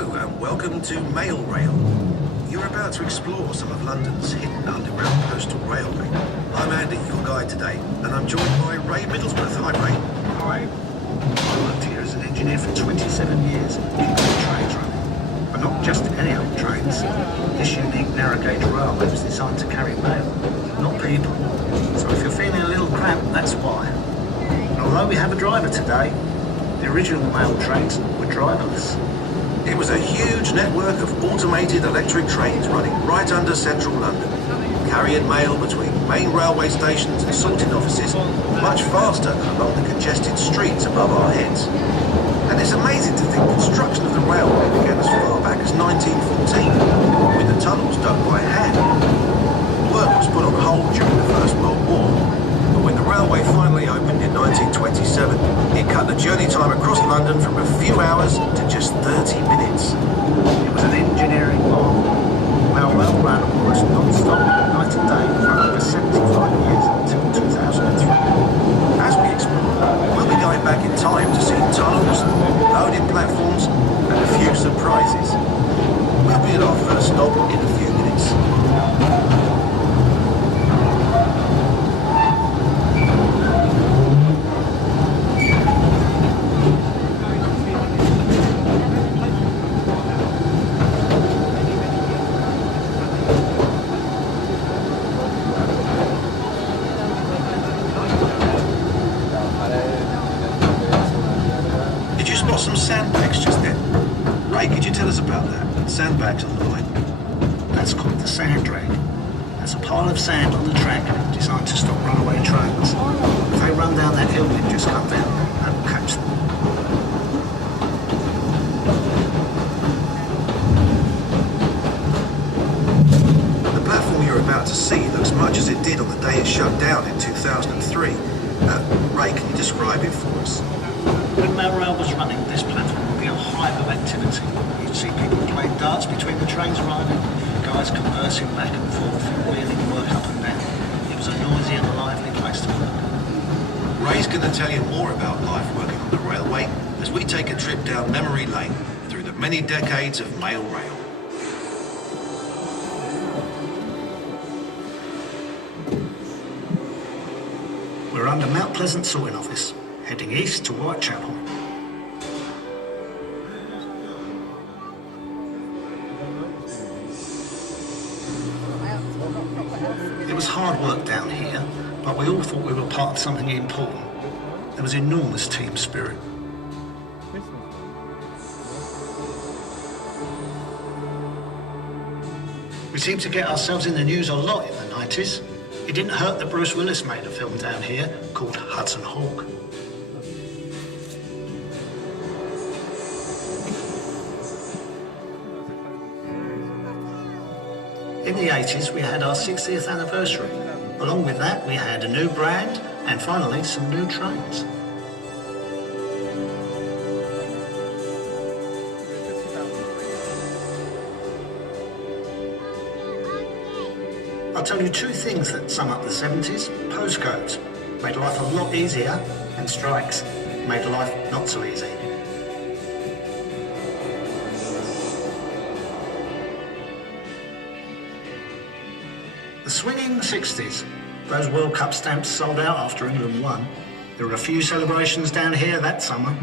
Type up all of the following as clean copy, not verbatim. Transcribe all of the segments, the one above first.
Hello and welcome to Mail Rail. You're about to explore some of London's hidden underground postal railway. I'm Andy, your guide today, and I'm joined by Ray Middlesworth. Hi Ray. Hi. I worked here as an engineer for 27 years, keeping the trains running. But not just any old trains. This unique narrow gauge railway was designed to carry mail, not people. So if you're feeling a little cramped, that's why. And although we have a driver today, the original mail trains were driverless. It was a huge network of automated electric trains running right under central London, carrying mail between main railway stations and sorting offices much faster along the congested streets above our heads. And it's amazing to think construction of the railway began as far back as 1914, with the tunnels dug by hand. Work was put on hold during the First World War, but when the railway finally opened in 1927, it cut the journey time across London from a few hours to just 30 minutes. It was an engineering marvel. Rail ran almost non-stop, night and day, for over 75 years until 2003. As we explore, we'll be going back in time to see tunnels, loading platforms, and a few surprises. We'll be at our first stop in a few minutes. Did you spot some sandbags just then? Ray, could you tell us about that? Sandbags on the line. That's called the sand drag. That's a pile of sand on the track designed to stop runaway trains. If they run down that hill you've just come down, that will catch them. The platform you're about to see looks much as it did on the day it shut down in 2003. Ray, can you describe it for us? When Rail was running, this platform would be a hive of activity. You'd see people playing darts between the trains arriving, guys conversing back and forth, wheeling work up and down. It was a noisy and lively place to work. Ray's going to tell you more about life working on the railway as we take a trip down memory lane through the many decades of mail rail. We're under Mount Pleasant sorting office, heading east to Whitechapel. It was hard work down here, but we all thought we were part of something important. There was enormous team spirit. We seemed to get ourselves in the news a lot in the 90s. It didn't hurt that Bruce Willis made a film down here called Hudson Hawk. In the 80s, we had our 60th anniversary. Along with that, we had a new brand and finally some new trains. I'll tell you two things that sum up the 70s. Postcodes made life a lot easier, and strikes made life not so easy. The swinging 60s. Those World Cup stamps sold out after England won. There were a few celebrations down here that summer.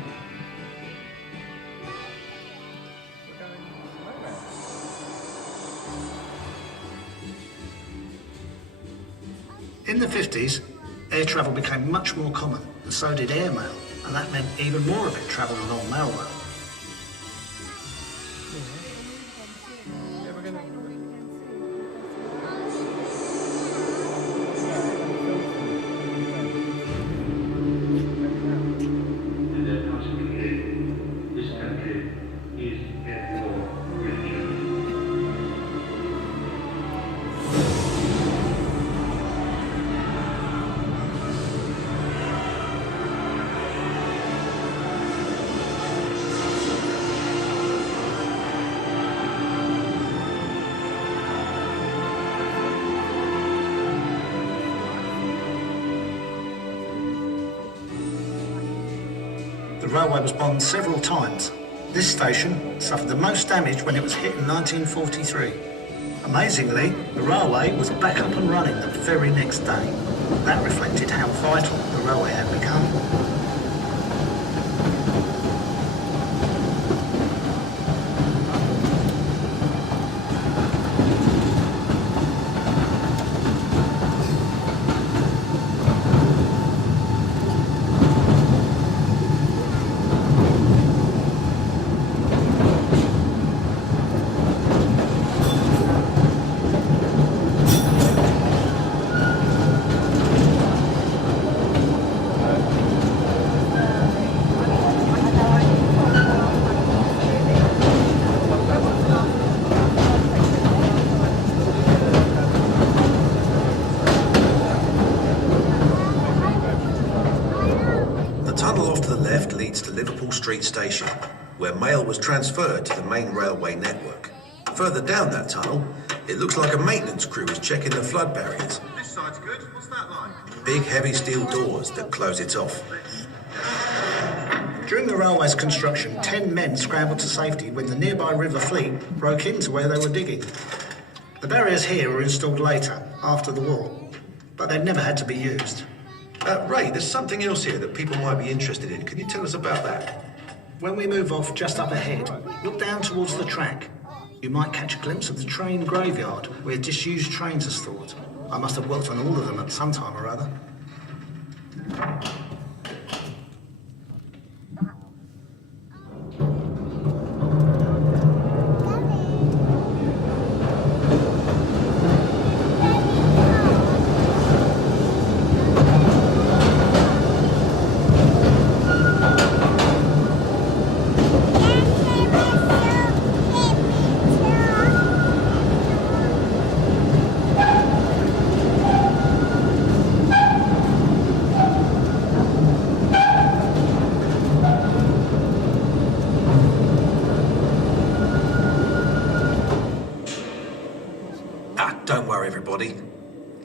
In the 50s, air travel became much more common, and so did airmail, and that meant even more of it travelled along mail rail. The railway was bombed several times, This station suffered the most damage when it was hit in 1943. Amazingly, the railway was back up and running the very next day. That reflected how vital the railway had become. Street station, where mail was transferred to the main railway network. Further down that tunnel, it looks like a maintenance crew is checking the flood barriers. This side's good. What's that like? Big heavy steel doors that close it off. During the railway's construction, 10 men scrambled to safety when the nearby River Fleet broke into where they were digging. The barriers here were installed later, after the war, but they've never had to be used. Ray, there's something else here that people might be interested in. Can you tell us about that? When we move off just up ahead, look down towards the track. You might catch a glimpse of the train graveyard where disused trains are stored. I must have worked on all of them at some time or other.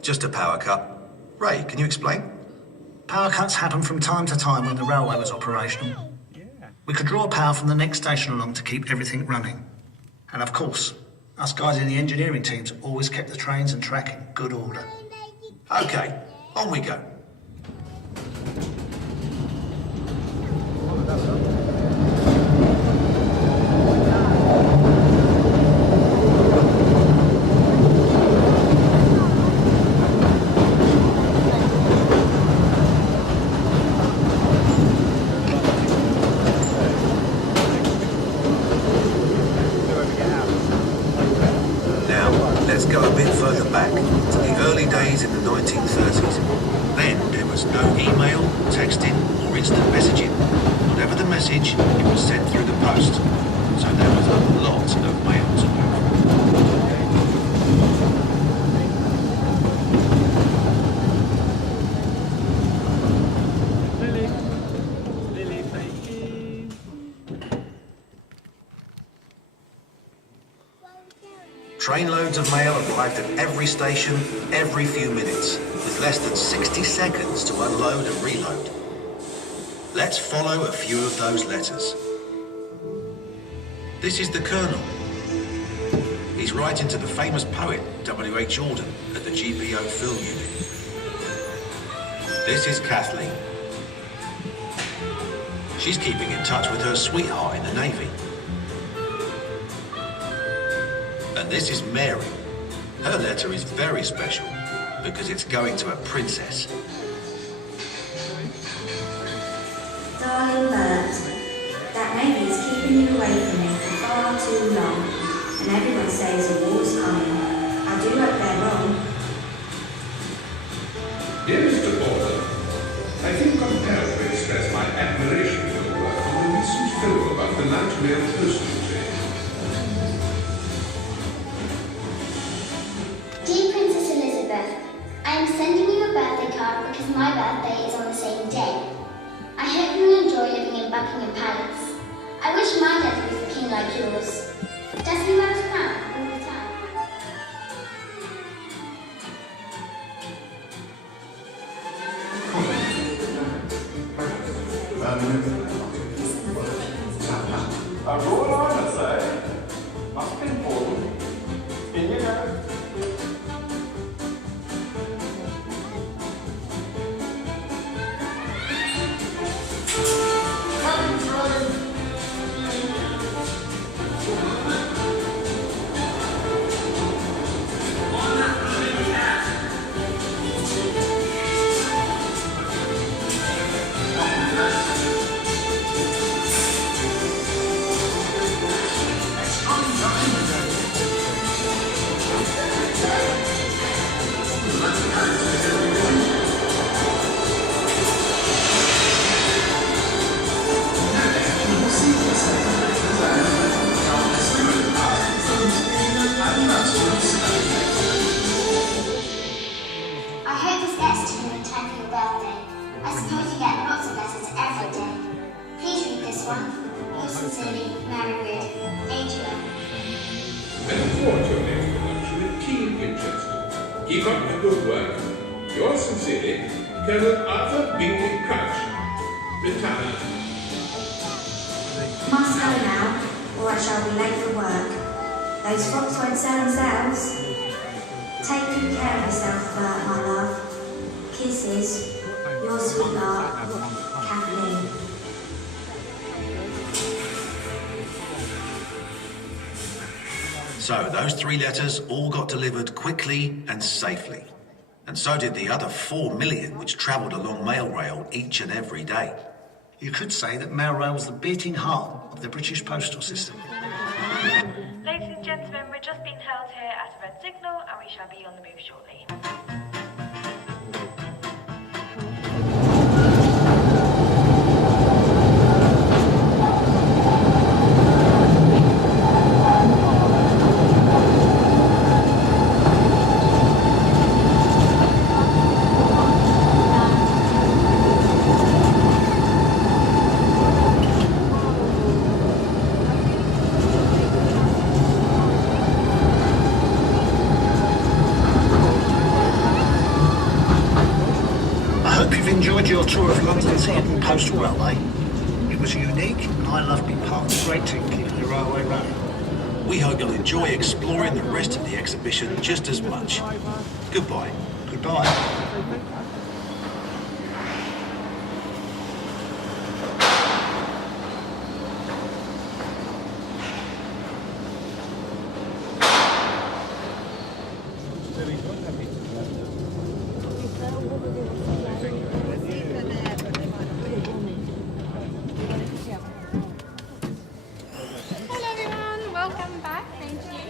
Just a power cut. Ray, can you explain? Power cuts happen from time to time when the railway was operational. We could draw power from the next station along to keep everything running. And of course, us guys in the engineering teams always kept the trains and track in good order. Okay, on we go. Trainloads of mail arrived at every station, every few minutes, with less than 60 seconds to unload and reload. Let's follow a few of those letters. This is the Colonel. He's writing to the famous poet W.H. Auden at the GPO Film Unit. This is Kathleen. She's keeping in touch with her sweetheart in the Navy. And this is Mary. Her letter is very special because it's going to a princess. Darling Bert, that Navy is keeping you away from me for far too long, and everyone says a war's coming. I do hope they're wrong. Dear Mr. Porter, I feel compelled to express my admiration for your work on the recent film about the light rail postal train. Dear Princess Elizabeth, I am sending you a birthday card because my birthday is on the same day. I hope you will enjoy living in Buckingham Palace. I wish my daddy was a king like yours. Does he wear a crown all the time? all I must say. Must be important. In you go. I hope this gets to you in time for your birthday. I suppose you get lots of letters every day. Please read this one. Yours sincerely, Mary Reid, age 11. And forward your next production with keen interest. Keep up the good work. Yours sincerely, Colonel Arthur Bingley Crouch, retired. Must go now, or I shall be late for work. Those frocks won't sell themselves. Take good care of yourself, Bert, my love. Kisses, your sweetheart, Kathleen. So those 3 letters all got delivered quickly and safely. And so did the other 4 million which travelled along mail rail each and every day. You could say that mail rail was the beating heart of the British postal system. Ladies and gentlemen, we're just being held here at a red signal and we shall be on the move shortly. Enjoyed your tour of London's hidden postal railway. It was unique, and I loved being part of the great team keeping the railway running. We hope you'll enjoy exploring the rest of the exhibition just as much. Goodbye. Goodbye. Hello everyone, welcome back, thank you.